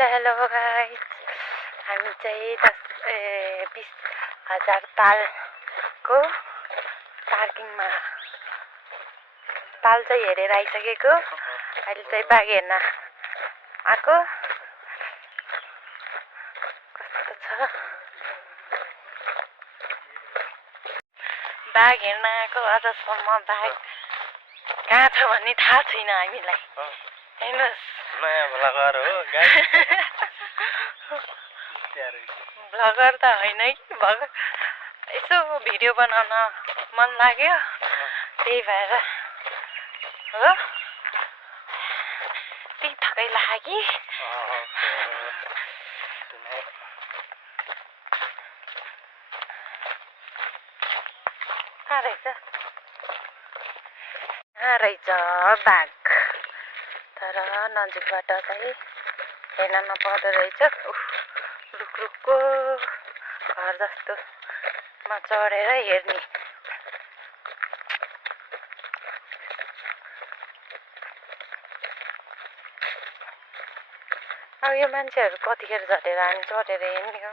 Hello guys, हामी चाहिँ 20,000 तालको पार्किङमा ताल चाहिँ हेरेर आइसकेको। अहिले चाहिँ बाघ हेर्न आएको। कस्तो छ बाघ हेर्न आएको। अझसम्म बाघ कहाँ छ भन्ने थाहा छैन हामीलाई। हेर्नुहोस्, नयाँ भ्लगर हो भ्लगर त होइन कि, भ्लगर यसो भिडियो बनाउन मन लाग्यो, त्यही भएर हो। त्यही थकै लाग्यो कि कहाँ रहेछ बाघ, तर नजिकबाट चाहिँ हेर्न नपाउँदो रहेछ। रुखको घर जस्तोमा चढेर हेर्ने। अब यो मान्छेहरू कतिखेर झरेर हामी चढेर हेर्ने हो।